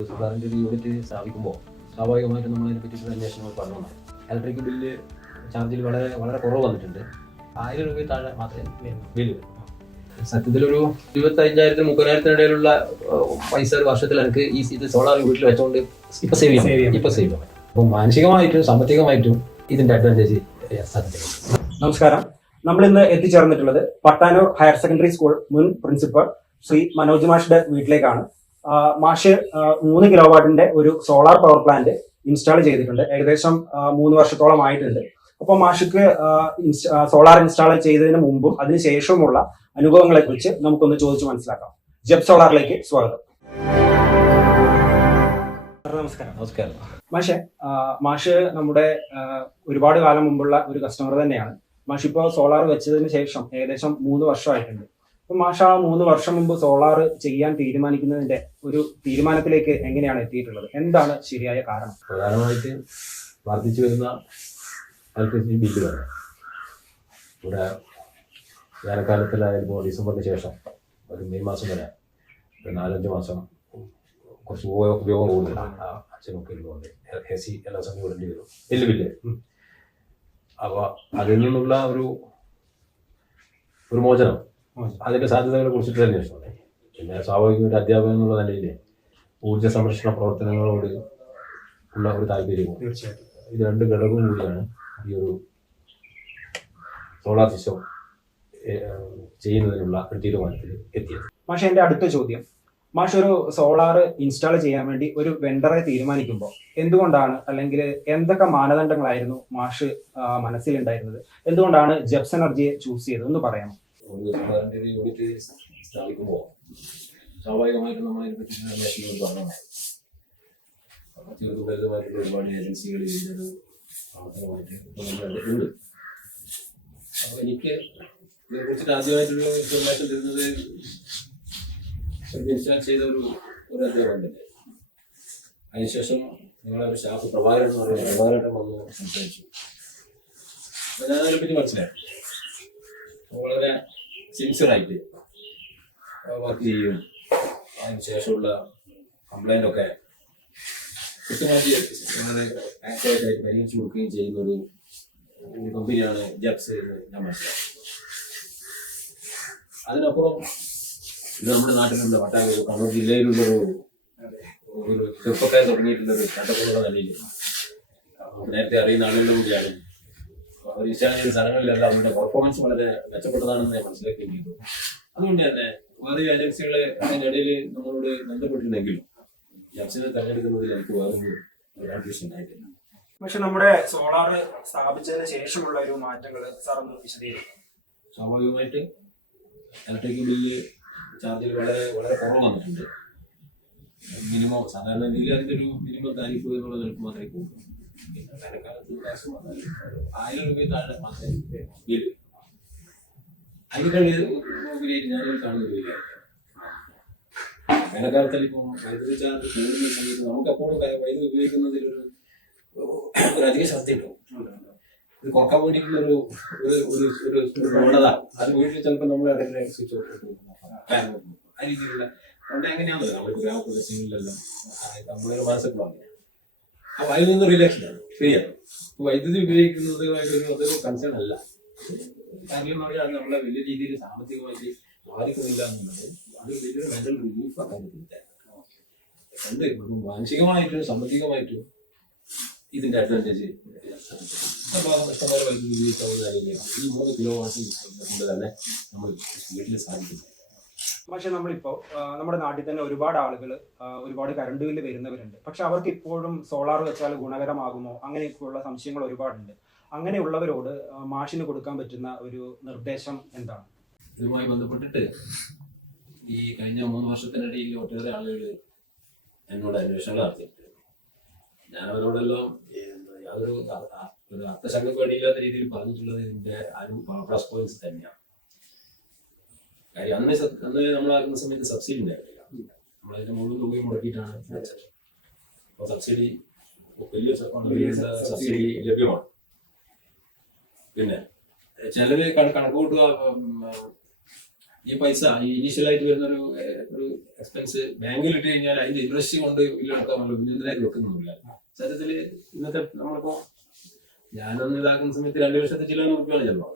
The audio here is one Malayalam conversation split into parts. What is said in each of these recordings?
സർക്കാരിന്റെ ഒരു യൂണിറ്റ് സ്ഥാപിക്കുമ്പോൾ സ്വാഭാവികമായിട്ടും നമ്മൾ അതിനെ പറ്റിയിട്ടുള്ള അന്വേഷണങ്ങൾ പറഞ്ഞു ഇലക്ട്രിക് ബില്ല് ചാർജിൽ വളരെ വളരെ കുറവ് വന്നിട്ടുണ്ട്. ആയിരം രൂപയിൽ താഴെ മാത്രമേ ബില്ല്. സത്യത്തിലൊരു ഇരുപത്തഞ്ചായിരത്തിന് മുപ്പതിനായിരത്തിനിടയിലുള്ള പൈസ ഒരു വർഷത്തിൽ എനിക്ക് ഈ ഇത് സോളാർ വീട്ടിൽ വെച്ചുകൊണ്ട് ഇപ്പൊ സേവ് ചെയ്യാം. ഇപ്പൊ സേവ് ചെയ്യാം അപ്പം മാനസികമായിട്ടും സാമ്പത്തികമായിട്ടും ഇതിന്റെ അഡ്വാന്റേജ് നമസ്കാരം. നമ്മൾ ഇന്ന് എത്തിച്ചേർന്നിട്ടുള്ളത് പട്ടാനൂർ ഹയർ സെക്കൻഡറി സ്കൂൾ മുൻ പ്രിൻസിപ്പൽ ശ്രീ മനോജ് മാഷിന്റെ വീട്ടിലേക്കാണ്. മാഷ് മൂന്ന് കിലോ വാട്ടിന്റെ ഒരു സോളാർ പവർ പ്ലാന്റ് ഇൻസ്റ്റാൾ ചെയ്തിട്ടുണ്ട്. ഏകദേശം മൂന്ന് വർഷത്തോളം ആയിട്ടുണ്ട്. അപ്പോൾ മാഷിക്ക് സോളാർ ഇൻസ്റ്റാൾ ചെയ്തതിന് മുമ്പും അതിന് ശേഷവുമുള്ള അനുഭവങ്ങളെ കുറിച്ച് നമുക്കൊന്ന് ചോദിച്ചു മനസ്സിലാക്കാം. ജെബ് സോളാറിലേക്ക് സ്വാഗതം. നമസ്കാരം. നമസ്കാരം. മാഷെ മാഷ് നമ്മുടെ ഒരുപാട് കാലം മുമ്പുള്ള ഒരു കസ്റ്റമർ തന്നെയാണ്. മാഷ് ഇപ്പോൾ സോളാർ വെച്ചതിന് ശേഷം ഏകദേശം മൂന്ന് വർഷമായിട്ടുണ്ട്. മാഷ് മൂന്ന് വർഷം മുമ്പ് സോളാർ ചെയ്യാൻ തീരുമാനിക്കുന്നതിന്റെ ഒരു തീരുമാനത്തിലേക്ക് എങ്ങനെയാണ് എത്തിയിട്ടുള്ളത്? എന്താണ് ശരിയായ കാരണം? പ്രധാനമായിട്ട് വർദ്ധിച്ചു വരുന്ന ഇലക്ട്രിസിറ്റി ബില്ല് തന്നെ ഇവിടെ വേനൽക്കാലത്തിലായിരുന്നു ഡിസംബറിന് ശേഷം ഒരു മെയ് മാസം വരെ നാലഞ്ച് മാസം കുറച്ച് ഉപയോഗം കൂടുതലാണ്. അച്ഛനൊക്കെ ഉള്ളതുകൊണ്ട് എ സി എല്ലാ സമയവും ഇടേണ്ടി വരും. വലിയ ബില്ല് അപ്പോൾ അതിൽ നിന്നുള്ള ഒരു ഒരു മോചനം അതിന്റെ സാധ്യതകളെ കുറിച്ചിട്ട് തന്നെ പിന്നെ സ്വാഭാവിക ഒരു അധ്യാപകൻ എന്നുള്ള നിലയിൽ ഊർജ സംരക്ഷണ പ്രവർത്തനങ്ങളോട് ഉള്ള ഒരു താല്പര്യവും തീർച്ചയായിട്ടും. ഇത് രണ്ട് ഘടകവും കൂടിയാണ് ഈ ഒരു സോളാർ സിസ്റ്റം ചെയ്യുന്നതിനുള്ള ഒരു തീരുമാനത്തിൽ എത്തിയത്. മാഷ് എന്റെ അടുത്ത ചോദ്യം. മാഷ് ഒരു സോളാർ ഇൻസ്റ്റാൾ ചെയ്യാൻ വേണ്ടി ഒരു വെണ്ടറെ തീരുമാനിക്കുമ്പോൾ എന്തുകൊണ്ടാണ് അല്ലെങ്കിൽ എന്തൊക്കെ മാനദണ്ഡങ്ങളായിരുന്നു മാഷ് മനസ്സിലുണ്ടായിരുന്നത്? എന്തുകൊണ്ടാണ് ജെപ്സ് എനർജിയെ ചൂസ് ചെയ്തതെന്ന് പറയാമോ? ഒരു സാധാരണ യൂണിറ്റ് സ്ഥാപിക്കുമ്പോൾ സ്വാഭാവികമായിട്ടും നമ്മൾ അതിനെ പറ്റി അന്വേഷണങ്ങൾ പറഞ്ഞു ചെറുതും വലുതുമായിട്ടുള്ള ഒരുപാട് ഏജൻസികൾ ഇപ്പോൾ നമ്മുടെ ഉണ്ട് അപ്പോൾ എനിക്ക് ഇതിനെക്കുറിച്ചിട്ട് ആദ്യമായിട്ടുള്ള ഇൻഫർമേഷൻ തരുന്നത് ഇൻസ്റ്റാൾ ചെയ്ത ഒരു ഒരു അധ്യാപകൻ തന്നെ അതിനുശേഷം നിങ്ങളെ ഒരു സ്റ്റാഫ് പ്രഭാകരൻ എന്ന് പറയുന്ന പ്രഭാകരൻ വന്ന് സംസാരിച്ചു. ഞാൻ അതിനെപ്പറ്റി മനസ്സിലായി. വളരെ സിൻസിയറായിട്ട് വർക്ക് ചെയ്യും. അതിന് ശേഷമുള്ള കംപ്ലൈന്റ് ഒക്കെ കൃത്യമായിട്ട് വളരെ ആക്റ്റീവായിട്ട് കൊടുക്കുകയും ചെയ്യുന്ന ഒരു കമ്പനിയാണ് ജബ്സ് എന്ന് ഞാൻ മനസ്സിലാക്കി. അതിനപ്പുറം ഇത് നമ്മുടെ നാട്ടിലുള്ള വട്ടാകൂർ കണ്ണൂർ ജില്ലയിലുള്ളൊരു ഒരു ചെറുപ്പക്കാരൻ തുടങ്ങിയിട്ടുള്ളൊരു ഒരു ചട്ടക്കുള്ള നിലയിൽ നേരത്തെ അറിയുന്ന ആളുകളും കൂടിയാണ്. അവർ സ്ഥലങ്ങളിലെല്ലാം അവരുടെ പെർഫോമൻസ് വളരെ മെച്ചപ്പെട്ടതാണെന്ന് ഞാൻ മനസ്സിലാക്കുകയും ചെയ്തു അതുകൊണ്ട് തന്നെ വേറെ ഏജൻസികളെ അതിനിടയിൽ നമ്മളോട് ബന്ധപ്പെട്ടിട്ടുണ്ടെങ്കിലും ജബ്സിനെ തെരഞ്ഞെടുക്കുന്നതിൽ എനിക്ക് വേറൊരു ഉണ്ടായിട്ടില്ല. പക്ഷെ നമ്മുടെ സോളാർ സ്ഥാപിച്ചതിന് ശേഷമുള്ള ഒരു മാറ്റങ്ങൾ സാർ ഒന്ന് വിശദീകരിക്കും. സ്വാഭാവികമായിട്ട് ഇലക്ട്രിക് ബില്ല് ചാർജിൽ വളരെ വളരെ കുറവ് വന്നിട്ടുണ്ട്. മിനിമം സാധാരണ രീതിയിൽ അതിന്റെ ഒരു മിനിമം താരിഫ് എന്നുള്ള നിലയ്ക്ക് മാത്രമേ കൂടും ഒരു ആയിരം രൂപയിൽ താഴെ അതിനേക്കാൾ ഉപരിയായിട്ട് ഞാനത് കാണുന്നില്ല വേനൽക്കാലത്തിൽ ഇപ്പോൾ വൈദ്യുതി ചാർജ് കൂടുന്ന സമയത്ത് നമുക്ക് എപ്പോഴും വൈദ്യുതി ഒരു ഒരു അധിക ശ്രദ്ധയുണ്ടാവും ഇത് കുറയ്ക്കാൻ ഒരു ഒരു ഒരു ഒരു ഒരു പ്രവണത അത് വീട്ടിൽ ചിലപ്പോൾ നമ്മൾ അതിന്റെ സ്വിച്ച് ആ രീതിയിലുള്ള അവിടെ എങ്ങനെയാണല്ലോ നമ്മൾ ഗ്രാമപ്രദേശങ്ങളിലെല്ലാം നമ്മളൊരു മാസക്കുളമാണ് അപ്പൊ അതിൽ നിന്ന് ആണ്. ഇപ്പൊ വൈദ്യുതി ഉപയോഗിക്കുന്നതുമായിട്ടൊരു അതൊരു കൺസേൺ അല്ല. കാരണം എന്ന് അത് നമ്മളെ വലിയ രീതിയിൽ സാമ്പത്തികമായിട്ട് ബാധിക്കുന്നില്ല എന്നുള്ളത് അത് വലിയൊരു മെന്റൽ റിലീഫ് കാര്യത്തിൽ രണ്ട് മാനസികമായിട്ടും സാമ്പത്തികമായിട്ടും ഇതിന്റെ അഡ്വാന്റേജ് ഇഷ്ടംപോലെ വൈദ്യുതി ഈ മൂന്ന് കിലോ വാട്ട് കൊണ്ട് തന്നെ നമ്മൾ വീട്ടിൽ സാധിക്കുന്നു പക്ഷെ നമ്മളിപ്പോ നമ്മുടെ നാട്ടിൽ തന്നെ ഒരുപാട് ആളുകൾ ഒരുപാട് കറണ്ട് ബില്ല് വരുന്നവരുണ്ട്. പക്ഷെ അവർക്ക് ഇപ്പോഴും സോളാർ വെച്ചാൽ ഗുണകരമാകുമോ? അങ്ങനെയൊക്കെയുള്ള സംശയങ്ങൾ ഒരുപാടുണ്ട്. അങ്ങനെയുള്ളവരോട് മാഷിന് കൊടുക്കാൻ പറ്റുന്ന ഒരു നിർദ്ദേശം എന്താണ്? ഇതുമായി ബന്ധപ്പെട്ടിട്ട് ഈ കഴിഞ്ഞ മൂന്ന് വർഷത്തിനിടയിൽ ഒട്ടേറെ ആളുകൾ എന്നോട് അന്വേഷണങ്ങൾ നടത്തിയിട്ടുണ്ട്. ഞാൻ അവരോടെല്ലാം യാതൊരു ഒരു അർത്ഥശങ്കക്ക് വേണ്ടിയില്ലാത്ത രീതിയിൽ പറഞ്ഞിട്ടുള്ളത് ഇതിന്റെ അനു പ്ലസ് പോയിന്റ്സ് തന്നെയാണ്. കാര്യം അന്ന് അന്ന് നമ്മളാക്കുന്ന സമയത്ത് സബ്സിഡി ഉണ്ടായിരുന്നില്ല. നമ്മളതിന്റെ മുഴുവൻ തുകയും മുടക്കിയിട്ടാണ് അപ്പൊ അപ്പോൾ സബ്സിഡി വലിയ സബ്സിഡി ലഭ്യമാണ്. പിന്നെ ചിലര് കണ- കണക്ക് കൂട്ടുക ഈ പൈസ ഈ ഇനീഷ്യലായിട്ട് വരുന്ന ഒരു ഒരു എക്സ്പെൻസ് ബാങ്കിൽ ഇട്ട് കഴിഞ്ഞാൽ അതിന്റെ ഇൻട്രസ്റ്റ് കൊണ്ട് ബില്ലെടുക്കാമല്ലോ ബില്ലിനായിട്ട് വെക്കുന്നില്ല സത്യത്തിൽ ഇന്നത്തെ നമ്മളിപ്പോ ഞാനൊന്ന് ഇതാക്കുന്ന സമയത്ത് രണ്ട് ലക്ഷത്തി ചില രൂപയാണ് ചെലവാ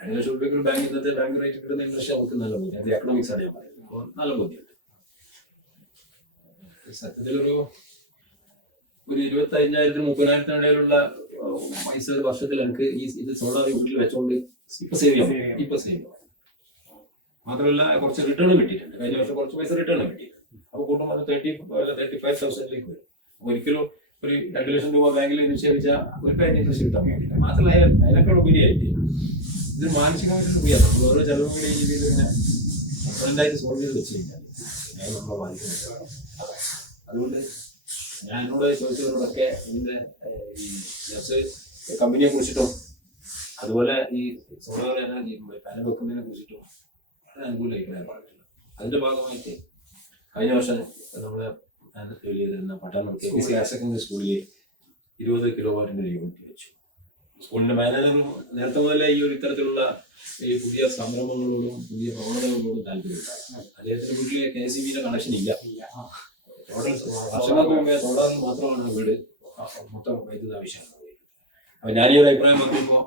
ഒരു ബാങ്ക് ഇന്നത്തെ ബാങ്ക് റേറ്റ് കിട്ടുന്ന നമുക്ക് നല്ല ബുദ്ധി അത് എക്കണോമിക്സ് ഞാൻ പറയുന്നത് അപ്പോൾ നല്ല ബുദ്ധിയുണ്ട് സത്യത്തിലൊരു ഒരു ഇരുപത്തി അയ്യായിരത്തിന് മുപ്പതിനായിരത്തിന് ഇടയിലുള്ള പൈസ ഒരു വർഷത്തിൽ എനിക്ക് ഈ ഇത് സോളാർ വീട്ടിൽ വെച്ചോണ്ട് ഇപ്പൊ സേവ് ചെയ്യാം ഇപ്പൊ സേവ് ചെയ്യാം മാത്രമല്ല കുറച്ച് റിട്ടേൺ കിട്ടിയിട്ടുണ്ട്. കഴിഞ്ഞ വർഷം കുറച്ച് പൈസ റിട്ടേൺ കിട്ടി അപ്പൊ കൂട്ടുമ്പോൾ തേർട്ടി തേർട്ടി ഫൈവ് തൗസൻഡിലേക്ക് വരും. ഒരിക്കലും ഒരു രണ്ട് ലക്ഷം രൂപ ബാങ്കിൽ നിക്ഷേപിച്ചാൽ ഒരു കാര്യം ഇൻട്രസ്റ്റ് കിട്ടാൻ വേണ്ടിയില്ല മാത്രമല്ല അതിനെ- അതിനേക്കാൾ ഉപരിയായിട്ട്. ഇത് മാനസികമായിട്ട് ഉപയോഗം ഓരോ ചെലവുകളുടെ രീതിയിൽ ഇങ്ങനെ ഫ്രണ്ടായിട്ട് സോൾവ് ചെയ്ത് വെച്ച് കഴിഞ്ഞാൽ നമ്മളെ ബാധിക്കുന്നുണ്ട്. അതുകൊണ്ട് ഞാൻ എന്നോട് ചോദിച്ചവരോടൊക്കെ ഇതിന്റെ ഏഹ്, ഈ ജസ് കമ്പനിയെ കുറിച്ചിട്ടും അതുപോലെ ഈ സോളാർ എനർജി പാനൽ വെക്കുന്നതിനെ കുറിച്ചിട്ടും അനുകൂല അഭിപ്രായം പറഞ്ഞിട്ടുണ്ട്. അതിന്റെ ഭാഗമായിട്ട് കഴിഞ്ഞ വർഷം നമ്മൾ ജോലി ചെയ്തിരുന്ന Pattanam K P C higher secondary സ്കൂളിൽ ഇരുപത് കിലോ വാട്ടിന്റെ ഒരു യൂണിറ്റ് വെച്ചു. സ്കൂളിന്റെ മാനേജർ നേരത്തെ മുതലേ ഈ ഒരു ഇത്തരത്തിലുള്ള ഈ പുതിയ സംരംഭങ്ങളോടും പുതിയ പ്രവണതകളോടും താല്പര്യമുണ്ടായിരുന്നു. അദ്ദേഹത്തിന്റെ വീട്ടിലെ കെ സി ബിയുടെ കണക്ഷൻ ഇല്ല. വർഷങ്ങൾക്ക് മുമ്പേ തോടാന്ന് മാത്രമാണ് വീട്. മൊത്തം വൈദ്യുത ആവശ്യമാണ് അപ്പൊ ഞാൻ ഈ ഒരു അഭിപ്രായം പറഞ്ഞപ്പോ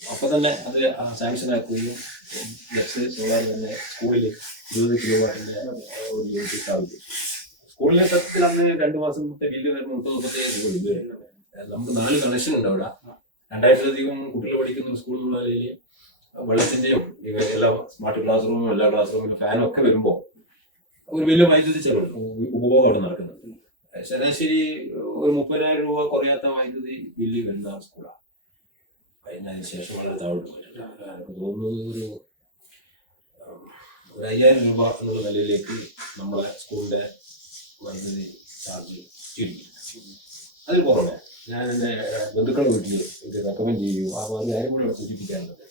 അപ്പൊ തന്നെ അത് സാങ്ഷൻ ആക്കുകയും നെക്സ്റ്റ് സോളാർ തന്നെ സ്കൂളിൽ ഇരുപത് കിലോ വാട്ടിന്റെ ഒരു യൂണിറ്റ് സ്ഥാപിച്ചു. സ്കൂളിലെ സത്യത്തിൽ അന്ന് രണ്ടു മാസം ബില്ല് വരുമ്പോൾ മുപ്പത് മുപ്പത്തേഴ് നമുക്ക് നാല് കണക്ഷൻ ഉണ്ട് അവിടെ. രണ്ടായിരത്തിലധികം കുട്ടികൾ പഠിക്കുന്ന ഒരു സ്കൂൾ വെള്ളത്തിന്റെയും എല്ലാ സ്മാർട്ട് ക്ലാസ് റൂമും എല്ലാ ക്ലാസ് റൂമിലും ഫാനും ഒക്കെ വരുമ്പോൾ ഒരു വലിയ വൈദ്യുതി ചെലവ് ഉപഭോഗം അവിടെ നടക്കുന്നുണ്ട്. ശരാശരി ഒരു മുപ്പതിനായിരം രൂപ കുറയാത്ത വൈദ്യുതി ബില്ല് വരുന്ന സ്കൂളാണ് കഴിഞ്ഞതിന് ശേഷം വളരെ താഴോട്ട് എനിക്ക് തോന്നുന്നത് ഒരു ഒരു അയ്യായിരം രൂപ എന്നുള്ള നിലയിലേക്ക് നമ്മളെ സ്കൂളിന്റെ വൈദ്യുതി ചാർജ് ചുരുക്കി അതിൽ കുറവേ ഞാൻ എന്റെ ബന്ധുക്കളുടെ വീട്ടിൽ ഇത് റെക്കമെൻഡ് ചെയ്യും. ആ ഒരു കാര്യം കൂടെ സൂചിപ്പിക്കാനുള്ളത്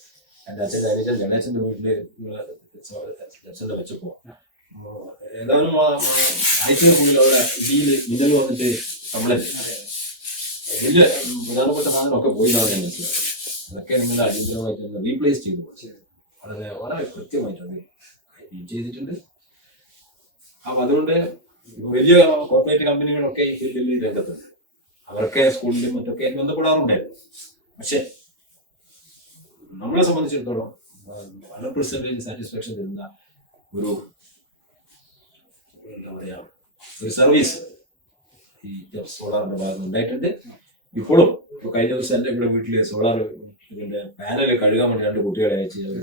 എന്റെ അച്ഛന്റെ അനുജൻ ഗണേശന്റെ വീട്ടിൽ അച്ഛന്റെ വെച്ചപ്പോൾ ഏതാനും ആഴ്ചകൾക്കുള്ളിൽ അവിടെ ഇടിയിൽ മിന്നൽ വന്നിട്ട് കംപ്ലൈന്റ് വലിയ പ്രധാനപ്പെട്ട സാധനമൊക്കെ പോയില്ലാതെ ഞാൻ മനസ്സിലാക്കി അതൊക്കെ നിങ്ങൾ അടിയന്തരമായിട്ട് റീപ്ലേസ് ചെയ്തു വളരെ വളരെ കൃത്യമായിട്ടുണ്ട് ചെയ്തിട്ടുണ്ട്. അപ്പം അതുകൊണ്ട് വലിയ കോർപ്പറേറ്റ് കമ്പനികളൊക്കെ ഈ ഫീൽഡിൽ രംഗത്തുണ്ട്. അവരൊക്കെ സ്കൂളിലും മറ്റൊക്കെ ബന്ധപ്പെടാറുണ്ടായിരുന്നു. പക്ഷെ നമ്മളെ സംബന്ധിച്ചിടത്തോളം ഹൺഡ്രഡ് പെർസെന്റേജ് സാറ്റിസ്ഫാക്ഷൻ തരുന്ന ഒരു എന്താ പറയാ ഒരു സർവീസ് ഈ സോളാറിന്റെ ഭാഗത്ത് ഉണ്ടായിട്ടുണ്ട് ഇപ്പോഴും ഇപ്പൊ കഴിഞ്ഞ ദിവസം എന്റെ ഇവിടെ വീട്ടിൽ സോളാർ ഇതിന്റെ പാനൽ കഴുകാൻ വേണ്ടി രണ്ട് കുട്ടികളെ അയച്ച് അവർ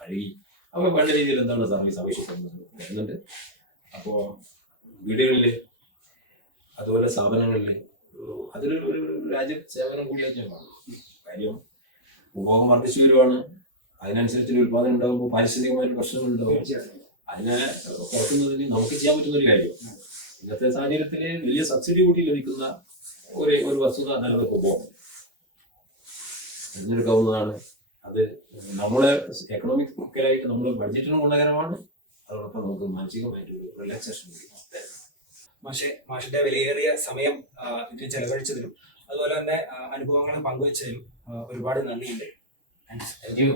കഴുകി. അപ്പൊ പല രീതിയിൽ എന്താണ് സർവീസ് ആവശ്യപ്പെടുന്നത് വരുന്നുണ്ട് അപ്പോ വീടുകളിൽ അതുപോലെ സ്ഥാപനങ്ങളിൽ അതിലൊരു രാജ്യ സേവനം കാണുന്നു കാര്യം ഉപഭോഗം വർദ്ധിച്ചു വരുവാണ്. അതിനനുസരിച്ച് ഉത്പാദനം ഉണ്ടാകുമ്പോൾ പാരിസ്ഥിതികമായിട്ട് പ്രശ്നങ്ങൾ ഉണ്ടാവും അതിനെ കുറക്കുന്നതിന് നമുക്ക് ചെയ്യാൻ പറ്റുന്ന ഒരു കാര്യം. ഇന്നത്തെ സാഹചര്യത്തിൽ വലിയ സബ്സിഡി കൂടി ലഭിക്കുന്ന ഒരു ഒരു വസ്തുത അതാണ് ഉപഭോഗം. തിരഞ്ഞെടുക്കാവുന്നതാണ് അത് നമ്മളെ എക്കണോമിക്കലായിട്ട് നമ്മുടെ ബഡ്ജറ്റിനും ഗുണകരമാണ്. അതോടൊപ്പം നമുക്ക് മാനസികമായിട്ട് റിലാക്സേഷൻ കൂടി മാഷെ മാഷിന്റെ വിലയേറിയ സമയം ഇതിൽ ഇതിന് ചെലവഴിച്ചതിലും അതുപോലെ തന്നെ അനുഭവങ്ങളും പങ്കുവച്ചതിലും ഒരുപാട് നന്ദിയുണ്ട്. Thank you